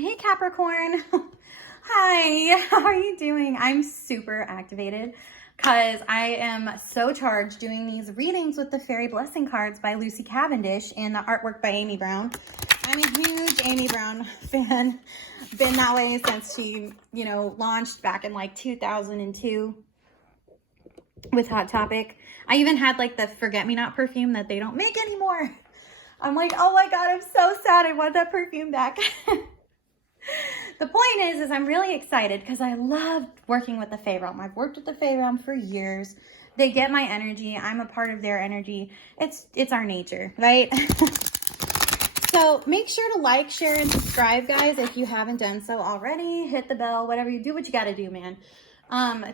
Hey Capricorn. Hi, how are you doing? I'm super activated because I am so charged doing these readings with the Fairy Blessing cards by Lucy Cavendish and the artwork by Amy Brown. I'm a huge Amy Brown fan. Been that way since she, launched back in like 2002 with Hot Topic. I even had like the Forget Me Not perfume that they don't make anymore. I'm like, oh my God, I'm so sad. I want that perfume back. The point is I'm really excited because I love working with the Fae Realm. I've worked with the Fae Realm for years. They get my energy. I'm a part of their energy. It's our nature, right? So make sure to like, share, and subscribe, guys, if you haven't done so already. Hit the bell, whatever you do, what you got to do, man,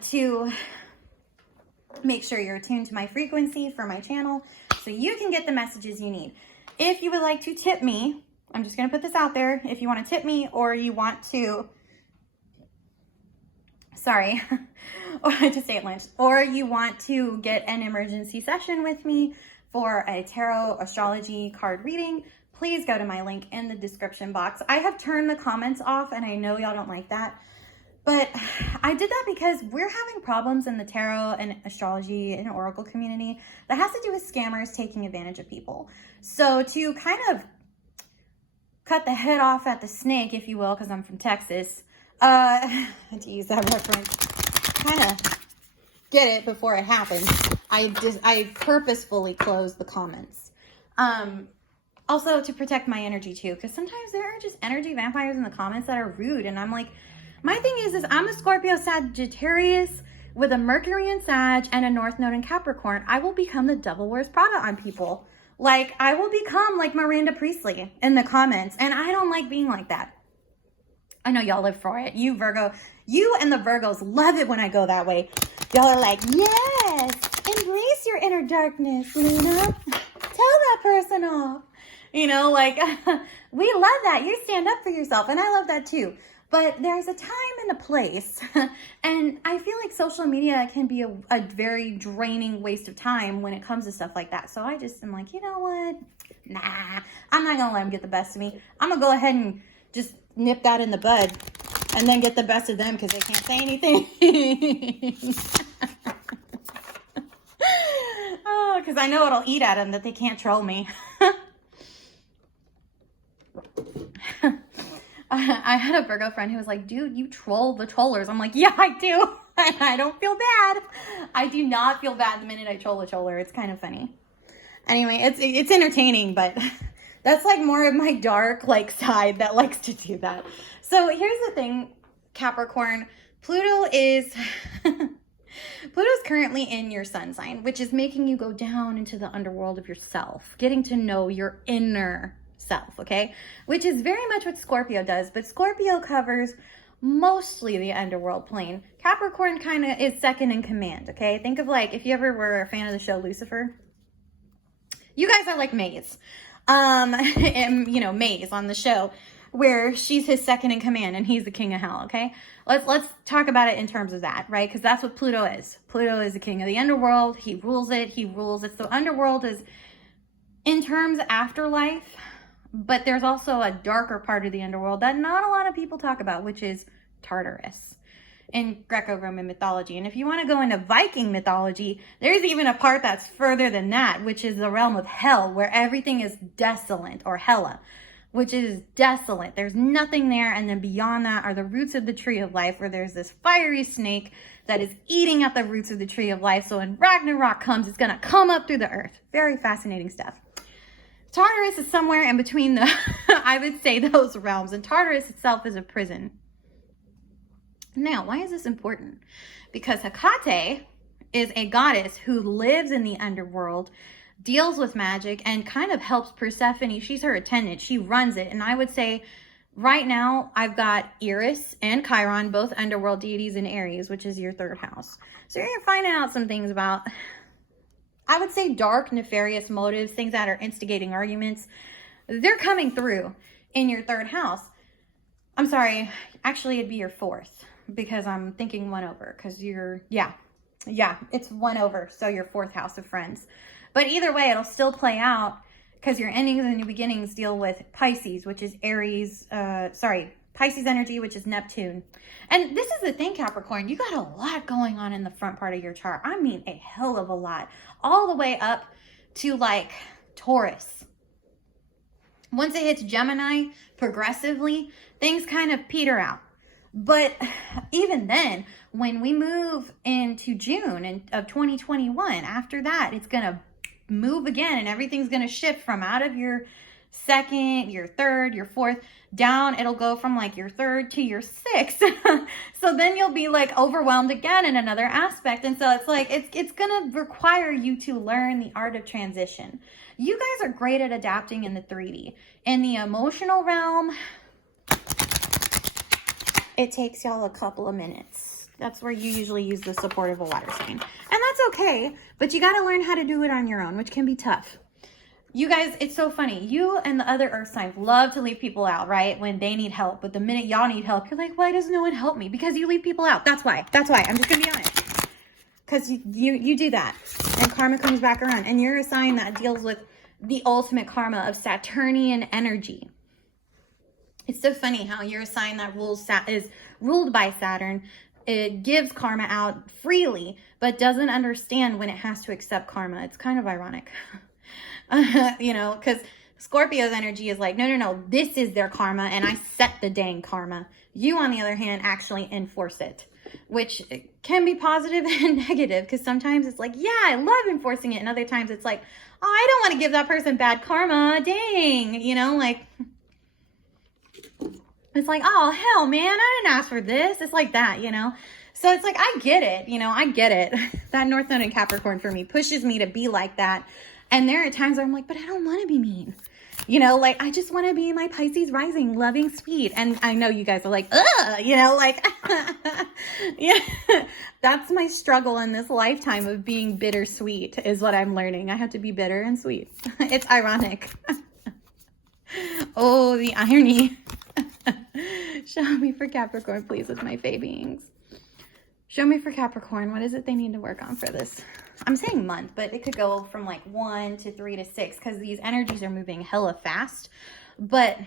to make sure you're attuned to my frequency for my channel so you can get the messages you need. If you would like to tip me, I'm just going to put this out there. If you want to tip me or you want to, sorry, or I just ate lunch, or you want to get an emergency session with me for a tarot astrology card reading, please go to my link in the description box. I have turned the comments off and I know y'all don't like that, but I did that because we're having problems in the tarot and astrology and oracle community that has to do with scammers taking advantage of people. So to kind of cut the head off at the snake, if you will, because I'm from Texas, to use that reference, kind of get it before it happens. I purposefully closed the comments. Also to protect my energy too, because sometimes there are just energy vampires in the comments that are rude, and I'm like, my thing is I'm a Scorpio Sagittarius with a Mercury in Sag and a North Node in Capricorn. I will become the devil wears Prada on people. Like, I will become like Miranda Priestley in the comments, and I don't like being like that. I know y'all live for it. You and the Virgos love it when I go that way. Y'all are like, yes, embrace your inner darkness, Luna. Tell that person off. We love that. You stand up for yourself, and I love that too. But there's a time and a place, and I feel like social media can be a very draining waste of time when it comes to stuff like that. So I just am like, you know what? Nah, I'm not going to let them get the best of me. I'm going to go ahead and just nip that in the bud and then get the best of them because they can't say anything. Oh, because I know it'll eat at them that they can't troll me. I had a Virgo friend who was like, dude, you troll the trollers. I'm like, yeah, I do. I don't feel bad. I do not feel bad the minute I troll a troller. It's kind of funny. Anyway, it's entertaining, but that's like more of my dark side that likes to do that. So here's the thing, Capricorn. Pluto's currently in your sun sign, which is making you go down into the underworld of yourself, getting to know your inner self, okay? Which is very much what Scorpio does, but Scorpio covers mostly the underworld plane. Capricorn kind of is second in command, okay? Think of if you ever were a fan of the show Lucifer. You guys are like Maze. And, Maze on the show, where she's his second in command and he's the king of hell, okay? Let's talk about it in terms of that, right? Because that's what Pluto is. Pluto is the king of the underworld. He rules it. So underworld is, in terms afterlife, but there's also a darker part of the underworld that not a lot of people talk about, which is Tartarus in Greco-Roman mythology. And if you want to go into Viking mythology, there's even a part that's further than that, which is the realm of hell, where everything is desolate, or Hela, which is desolate. There's nothing there. And then beyond that are the roots of the tree of life, where there's this fiery snake that is eating at the roots of the tree of life. So when Ragnarok comes, it's going to come up through the earth. Very fascinating stuff. Tartarus is somewhere in between I would say, those realms. And Tartarus itself is a prison. Now, why is this important? Because Hecate is a goddess who lives in the underworld, deals with magic, and kind of helps Persephone. She's her attendant. She runs it. And I would say right now I've got Eris and Chiron, both underworld deities in Aries, which is your third house. So you're going to find out some things about, I would say, dark, nefarious motives, things that are instigating arguments. They're coming through in your third house. I'm sorry, actually it'd be your fourth, because I'm thinking 1 over, because it's 1 over, so your fourth house of friends. But either way, it'll still play out, because your endings and your beginnings deal with Pisces, which is Pisces energy, which is Neptune. And this is the thing, Capricorn, you got a lot going on in the front part of your chart. I mean, a hell of a lot, all the way up to like Taurus. Once it hits Gemini, progressively, things kind of peter out. But even then, when we move into June of 2021, after that, it's going to move again and everything's going to shift from out of your second, your third, your fourth, down. It'll go from like your third to your sixth. So then you'll be like overwhelmed again in another aspect. And so it's like, it's going to require you to learn the art of transition. You guys are great at adapting in the 3D. In the emotional realm, it takes y'all a couple of minutes. That's where you usually use the support of a water sign. And that's okay, but you got to learn how to do it on your own, which can be tough. You guys, it's so funny. You and the other earth signs love to leave people out, right? When they need help. But the minute y'all need help, you're like, why does no one help me? Because you leave people out. That's why. That's why. I'm just going to be honest. Because you do that. And karma comes back around. And you're a sign that deals with the ultimate karma of Saturnian energy. It's so funny how you're a sign that is ruled by Saturn. It gives karma out freely, but doesn't understand when it has to accept karma. It's kind of ironic. You know, because Scorpio's energy is like, no, this is their karma and I set the dang karma. You, on the other hand, actually enforce it, which can be positive and negative, because sometimes it's like, yeah, I love enforcing it. And other times it's like, oh, I don't want to give that person bad karma. Dang, you know, like, it's like, oh, hell, man, I didn't ask for this. It's like that, you know? So it's like, I get it, you know, I get it. That North Node in Capricorn for me pushes me to be like that. And there are times where I'm like, but I don't want to be mean. You know, like, I just want to be my Pisces rising, loving, sweet. And I know you guys are like, ugh, you know, like, yeah, that's my struggle in this lifetime of being bittersweet is what I'm learning. I have to be bitter and sweet. It's ironic. Oh, the irony. Show me for Capricorn, please, with my fae beings. Show me for Capricorn. What is it they need to work on for this? I'm saying month, but it could go from like 1 to 3 to 6 because these energies are moving hella fast. But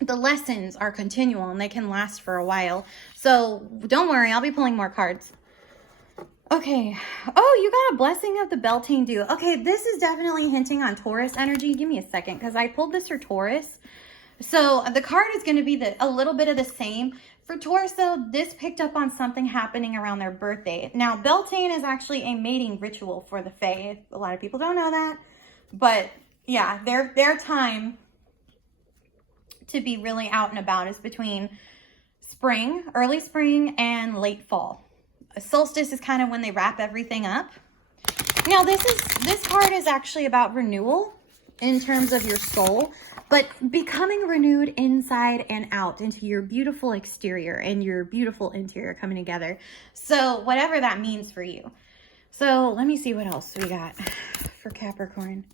the lessons are continual and they can last for a while. So don't worry, I'll be pulling more cards. Okay. Oh, you got a blessing of the Beltane Dew. Okay, this is definitely hinting on Taurus energy. Give me a second because I pulled this for Taurus. So the card is going to be a little bit of the same. For Taurus, though, this picked up on something happening around their birthday. Now, Beltane is actually a mating ritual for the Fae. A lot of people don't know that. But, yeah, their time to be really out and about is between spring, early spring, and late fall. A solstice is kind of when they wrap everything up. Now, this card is actually about renewal in terms of your soul, but becoming renewed inside and out into your beautiful exterior and your beautiful interior coming together. So whatever that means for you. So let me see what else we got for Capricorn.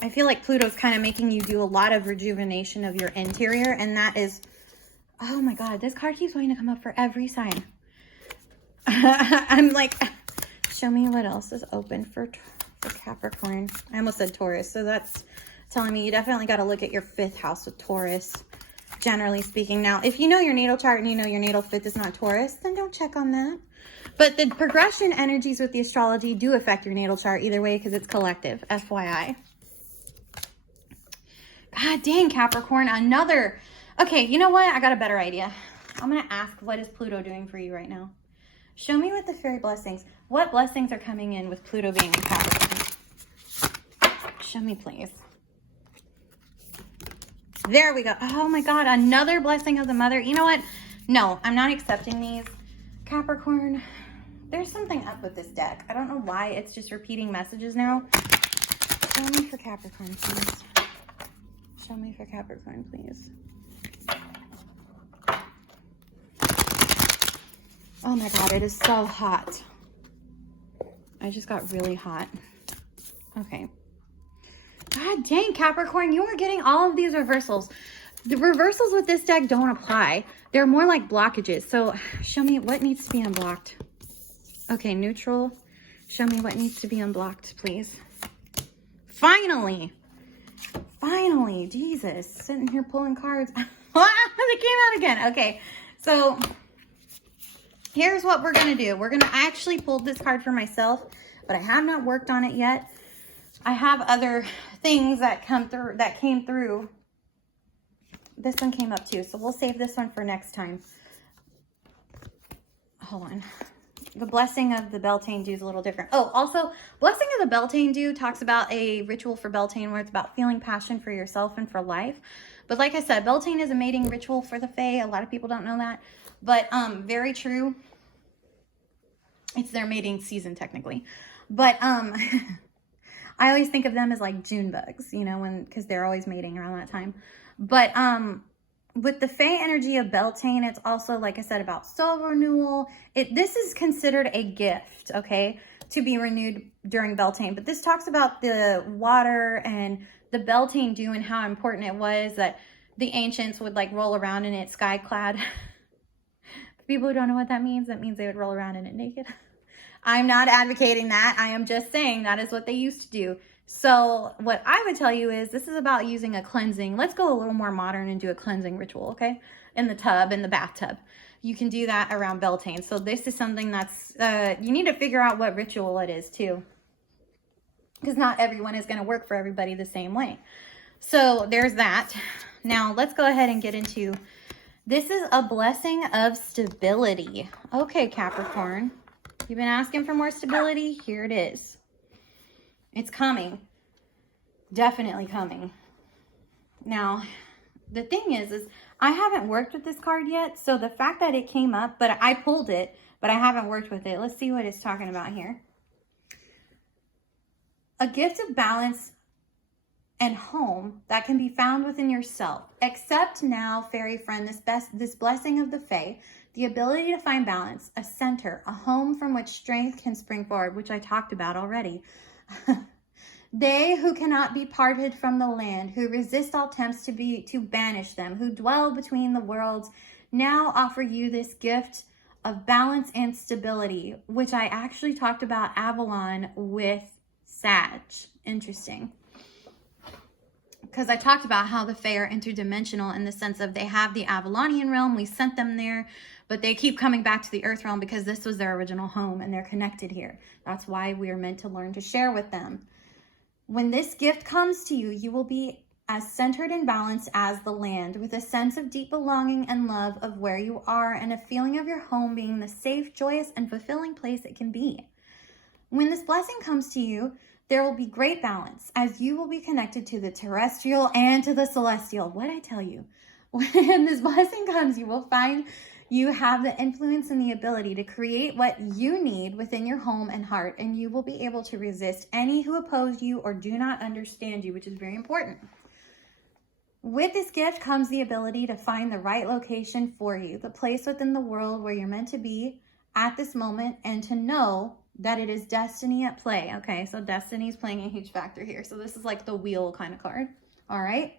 I feel like Pluto's kind of making you do a lot of rejuvenation of your interior. And that is, oh my God, this card keeps wanting to come up for every sign. I'm like, show me what else is open for Capricorn. I almost said Taurus. So that's telling me you definitely got to look at your 5th house with Taurus, generally speaking. Now, if you know your natal chart and you know your natal 5th is not Taurus, then don't check on that. But the progression energies with the astrology do affect your natal chart either way because it's collective, FYI. God dang, Capricorn, another. Okay, you know what? I got a better idea. I'm going to ask, what is Pluto doing for you right now? Show me with the fairy blessings. What blessings are coming in with Pluto being in Capricorn? Show me, please. There we go. Oh my God, another blessing of the mother. You know what? No, I'm not accepting these. Capricorn, there's something up with this deck. I don't know why it's just repeating messages now. Show me for Capricorn, please. Show me for Capricorn, please. Oh my God, it is so hot. I just got really hot. Okay. God dang, Capricorn, you are getting all of these reversals. The reversals with this deck don't apply. They're more like blockages. So show me what needs to be unblocked. Okay, neutral. Show me what needs to be unblocked, please. Finally. Finally. Jesus. Sitting here pulling cards. They came out again. Okay, so here's what we're going to do. I actually pulled this card for myself, but I have not worked on it yet. I have other things that came through. This one came up too, so we'll save this one for next time. Hold on. The blessing of the Beltane dew is a little different. Oh, also, blessing of the Beltane dew talks about a ritual for Beltane where it's about feeling passion for yourself and for life. But like I said, Beltane is a mating ritual for the Fae. A lot of people don't know that, but very true. It's their mating season technically, but I always think of them as like June bugs, you know, because they're always mating around that time. But with the Fae energy of Beltane, it's also, like I said, about soul renewal. This is considered a gift, okay, to be renewed during Beltane. But this talks about the water and the Beltane dew and how important it was that the ancients would like roll around in it sky clad. People who don't know what that means they would roll around in it naked. I'm not advocating that. I am just saying that is what they used to do. So what I would tell you is this is about using a cleansing. Let's go a little more modern and do a cleansing ritual, okay? In the bathtub. You can do that around Beltane. So this is something that's, you need to figure out what ritual it is too. Because not everyone is going to work for everybody the same way. So there's that. Now let's go ahead and get into, this is a blessing of stability. Okay, Capricorn. You've been asking for more stability. Here it is. It's coming. Definitely coming. Now, the thing is I haven't worked with this card yet. So the fact that it came up, but I pulled it, but I haven't worked with it. Let's see what it's talking about here. A gift of balance and home that can be found within yourself. Accept now, fairy friend, this blessing of the Fae, the ability to find balance, a center, a home from which strength can spring forward, which I talked about already. They who cannot be parted from the land, who resist all attempts to banish them, who dwell between the worlds, now offer you this gift of balance and stability, which I actually talked about Avalon with Sag. Interesting. Because I talked about how the Fae are interdimensional in the sense of they have the Avalonian realm. We sent them there, but they keep coming back to the Earth realm because this was their original home and they're connected here. That's why we are meant to learn to share with them. When this gift comes to you, you will be as centered and balanced as the land, with a sense of deep belonging and love of where you are and a feeling of your home being the safe, joyous, and fulfilling place it can be. When this blessing comes to you, there will be great balance as you will be connected to the terrestrial and to the celestial. What I tell you, when this blessing comes, you will find you have the influence and the ability to create what you need within your home and heart, and you will be able to resist any who oppose you or do not understand you, which is very important. With this gift comes the ability to find the right location for you, the place within the world where you're meant to be at this moment, and to know that it is destiny at play. Okay, so destiny is playing a huge factor here. So this is like the wheel kind of card. All right.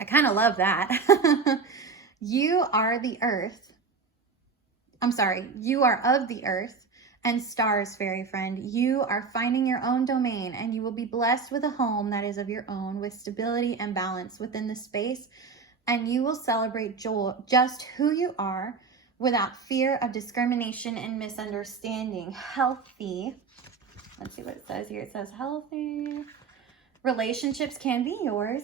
I kind of love that. You are the earth. I'm sorry. You are of the earth and stars, fairy friend. You are finding your own domain, and you will be blessed with a home that is of your own, with stability and balance within the space. And you will celebrate just who you are, without fear of discrimination and misunderstanding. Healthy. Let's see what it says here. It says healthy relationships can be yours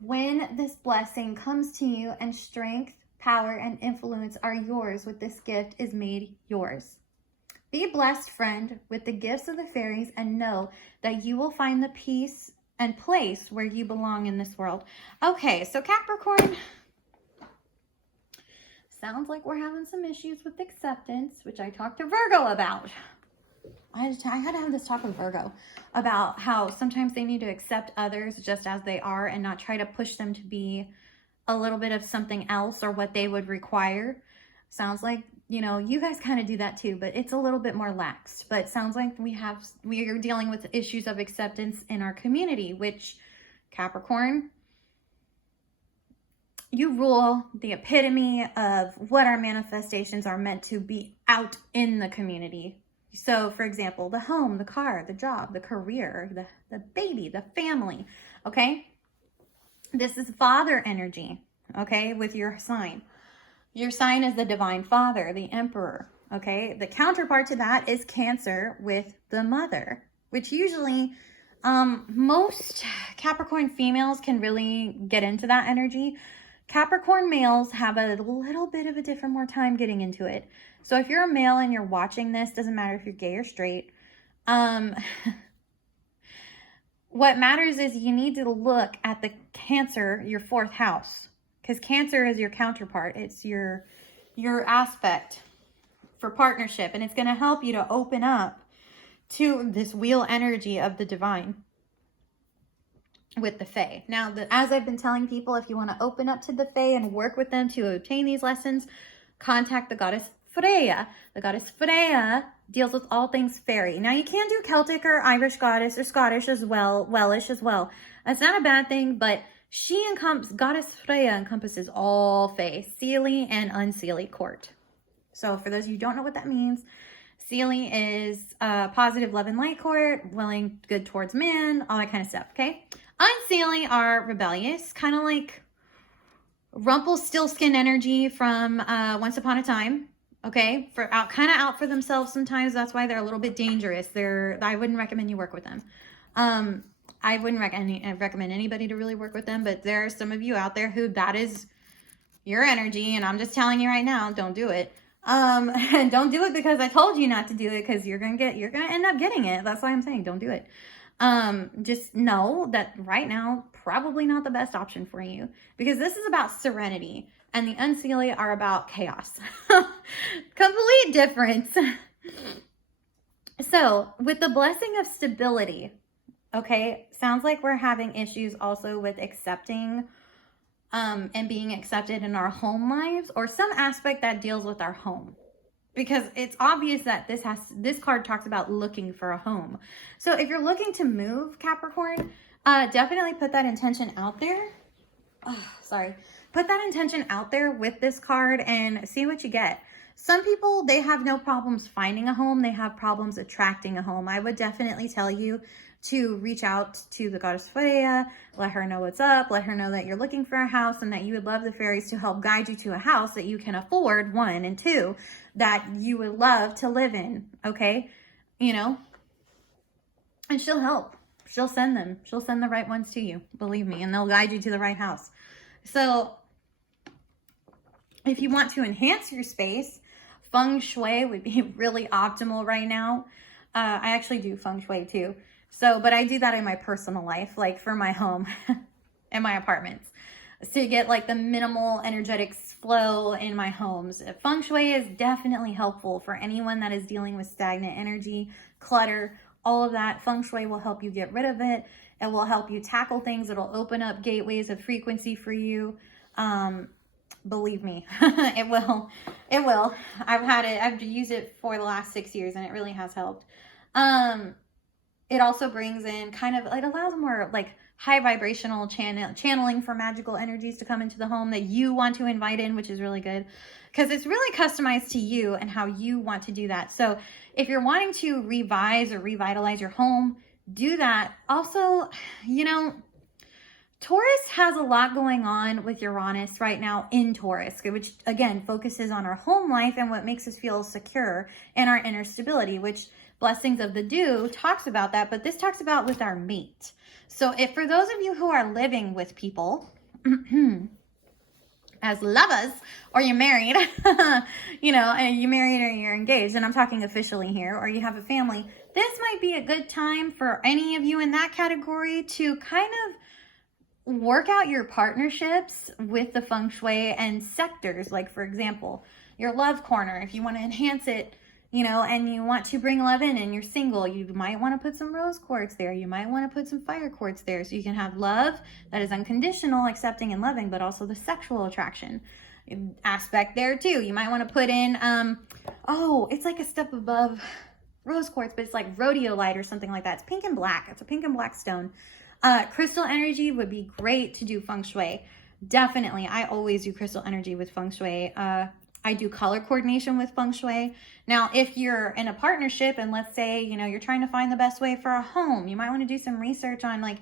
when this blessing comes to you, and strength, power, and influence are yours with this gift is made yours. Be blessed, friend, with the gifts of the fairies, and know that you will find the peace and place where you belong in this world. Okay, so Capricorn, sounds like we're having some issues with acceptance, which I talked to Virgo about. I had to have this talk with Virgo about how sometimes they need to accept others just as they are and not try to push them to be a little bit of something else or what they would require. Sounds like, you know, you guys kind of do that too, but it's a little bit more lax. But it sounds like we are dealing with issues of acceptance in our community, which, Capricorn, you rule the epitome of what our manifestations are meant to be out in the community. So, for example, the home, the car, the job, the career, the baby, the family, okay? This is father energy, okay, with your sign. Your sign is the divine father, the emperor, okay? The counterpart to that is Cancer with the mother, which usually most Capricorn females can really get into that energy. Capricorn males have a little bit of a different more time getting into it. So if you're a male and you're watching this, doesn't matter if you're gay or straight, what matters is you need to look at the Cancer, your 4th house, because Cancer is your counterpart. It's your aspect for partnership, and it's going to help you to open up to this wheel energy of the divine with the Fae. Now, as I've been telling people, if you want to open up to the Fae and work with them to obtain these lessons, contact the goddess Freya. The goddess Freya deals with all things fairy. Now, you can do Celtic or Irish goddess or Scottish as well, Welsh as well. That's not a bad thing, but goddess Freya encompasses all Fae, Seelie and unseelie court. So for those of you who don't know what that means, Seelie is positive love and light court, willing, good towards man, all that kind of stuff, okay? Unseelie are rebellious, kind of like Rumpelstiltskin energy from Once Upon a Time, okay? Kind of out for themselves sometimes. That's why they're a little bit dangerous. I wouldn't recommend you work with them. I wouldn't recommend anybody to really work with them, but there are some of you out there who that is your energy, and I'm just telling you right now, don't do it. And don't do it because I told you not to do it, because you're gonna end up getting it. That's why I'm saying don't do it. Just know that right now, probably not the best option for you, because this is about serenity and the unseelie are about chaos. Complete difference. So with the blessing of stability, okay, sounds like we're having issues also with accepting and being accepted in our home lives, or some aspect that deals with our home, because it's obvious that this card talks about looking for a home. So if you're looking to move, Capricorn, definitely put that intention out there. Put that intention out there with this card and see what you get. Some people, they have no problems finding a home. They have problems attracting a home. I would definitely tell you to reach out to the goddess Freya, let her know what's up, let her know that you're looking for a house and that you would love the fairies to help guide you to a house that you can afford, 1, and 2, that you would love to live in, okay? You know, and she'll help. She'll send them. She'll send the right ones to you, believe me, and they'll guide you to the right house. So if you want to enhance your space, feng shui would be really optimal right now. I actually do feng shui too. So, but I do that in my personal life, like for my home and my apartments, so to get like the minimal energetic flow in my homes. Feng shui is definitely helpful for anyone that is dealing with stagnant energy, clutter, all of that. Feng shui will help you get rid of it. It will help you tackle things. It'll open up gateways of frequency for you. Believe me, it will. It will. I've used it for the last 6 years and it really has helped. It also brings in it allows more like high vibrational channeling for magical energies to come into the home that you want to invite in, which is really good because it's really customized to you and how you want to do that. So if you're wanting to revise or revitalize your home, do that. Also, you know, Taurus has a lot going on with Uranus right now in Taurus, which again focuses on our home life and what makes us feel secure and our inner stability, which Blessings of the Dew talks about that, but this talks about with our mate. So if for those of you who are living with people as lovers, or you're married, you know, and you're married or you're engaged, and I'm talking officially here, or you have a family, this might be a good time for any of you in that category to kind of work out your partnerships with the feng shui and sectors. Like, for example, your love corner, if you want to enhance it, you know, and you want to bring love in and you're single, you might want to put some rose quartz there. You might want to put some fire quartz there so you can have love that is unconditional, accepting and loving, but also the sexual attraction aspect there too. You might want to put in, it's like a step above rose quartz, but it's like rodeo light or something like that. It's pink and black. It's a pink and black stone. Crystal energy would be great to do feng shui. Definitely. I always do crystal energy with feng shui. I do color coordination with feng shui. Now, if you're in a partnership and let's say, you know, you're trying to find the best way for a home, you might want to do some research on like,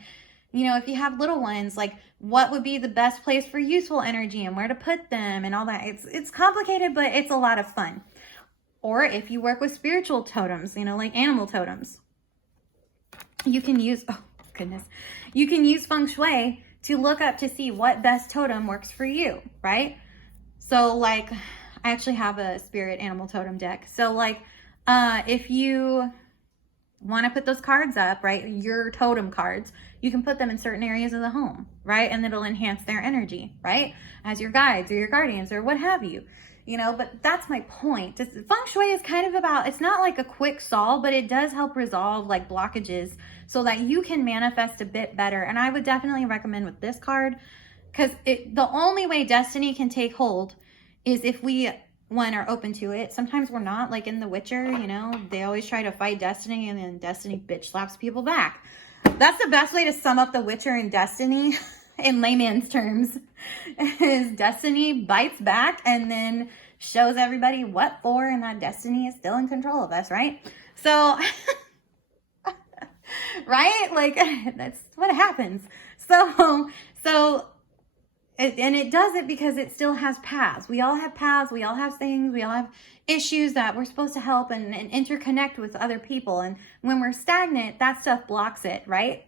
You know, if you have little ones, like what would be the best place for useful energy and where to put them and all that. It's complicated, but it's a lot of fun. Or if you work with spiritual totems, you know, like animal totems, you can use, oh goodness, you can use feng shui to look up to see what best totem works for you, right? So like, I actually have a spirit animal totem deck. So like, if you want to put those cards up, right, your totem cards, you can put them in certain areas of the home, right? And it'll enhance their energy, right? As your guides or your guardians or what have you. You know, but that's my point. Feng shui is kind of about, it's not like a quick solve, but it does help resolve like blockages so that you can manifest a bit better. And I would definitely recommend with this card, because the only way destiny can take hold is if we, one, are open to it. Sometimes we're not, like in The Witcher, you know, they always try to fight destiny and then destiny bitch slaps people back. That's the best way to sum up The Witcher and destiny in layman's terms, is destiny bites back and then shows everybody what for, and that destiny is still in control of us, right? So, right? Like, that's what happens. So, and it does it because it still has paths. We all have paths. We all have things. We all have issues that we're supposed to help and interconnect with other people. And when we're stagnant, that stuff blocks it, right?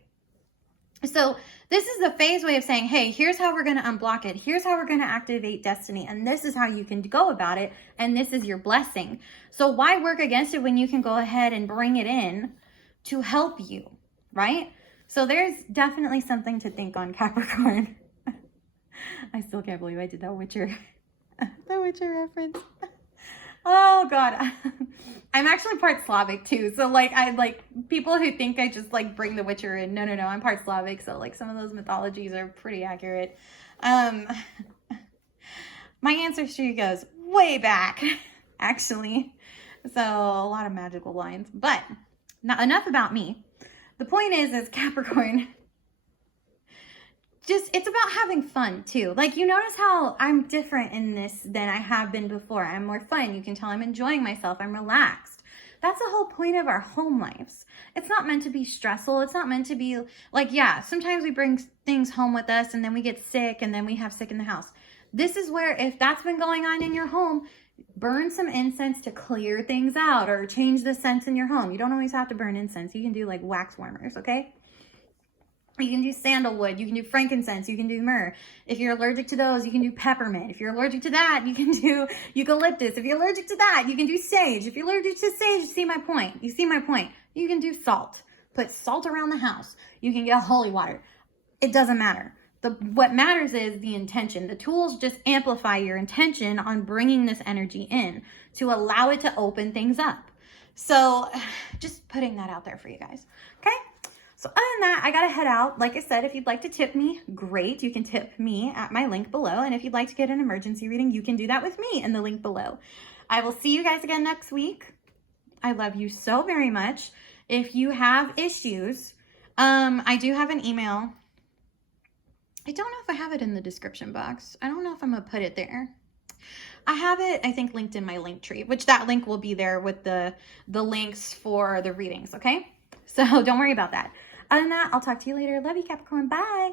So this is the phase way of saying, hey, here's how we're going to unblock it. Here's how we're going to activate destiny. And this is how you can go about it. And this is your blessing. So why work against it when you can go ahead and bring it in to help you, right? So there's definitely something to think on, Capricorn. I still can't believe I did that Witcher, the Witcher reference. Oh God. I'm actually part Slavic too. So like, I like people who think I just like bring the Witcher in. No, I'm part Slavic. So like some of those mythologies are pretty accurate. My ancestry goes way back, actually. So a lot of magical lines, but not enough about me. The point is Capricorn, it's about having fun too. Like, you notice how I'm different in this than I have been before. I'm more fun. You can tell I'm enjoying myself. I'm relaxed. That's the whole point of our home lives. It's not meant to be stressful. It's not meant to be like, yeah, sometimes we bring things home with us and then we get sick and then we have sick in the house. This is where, if that's been going on in your home, burn some incense to clear things out or change the scents in your home. You don't always have to burn incense. You can do like wax warmers, okay? You can do sandalwood, you can do frankincense, you can do myrrh. If you're allergic to those, you can do peppermint. If you're allergic to that, you can do eucalyptus. If you're allergic to that, you can do sage. If you're allergic to sage, you see my point. You see my point. You can do salt. Put salt around the house. You can get holy water. It doesn't matter. What matters is the intention. The tools just amplify your intention on bringing this energy in to allow it to open things up. So just putting that out there for you guys. Okay? So other than that, I got to head out. Like I said, if you'd like to tip me, great. You can tip me at my link below. And if you'd like to get an emergency reading, you can do that with me in the link below. I will see you guys again next week. I love you so very much. If you have issues, I do have an email. I don't know if I have it in the description box. I don't know if I'm going to put it there. I have it, I think, linked in my link tree, which that link will be there with the links for the readings, okay? So don't worry about that. Other than that, I'll talk to you later. Love you, Capricorn. Bye.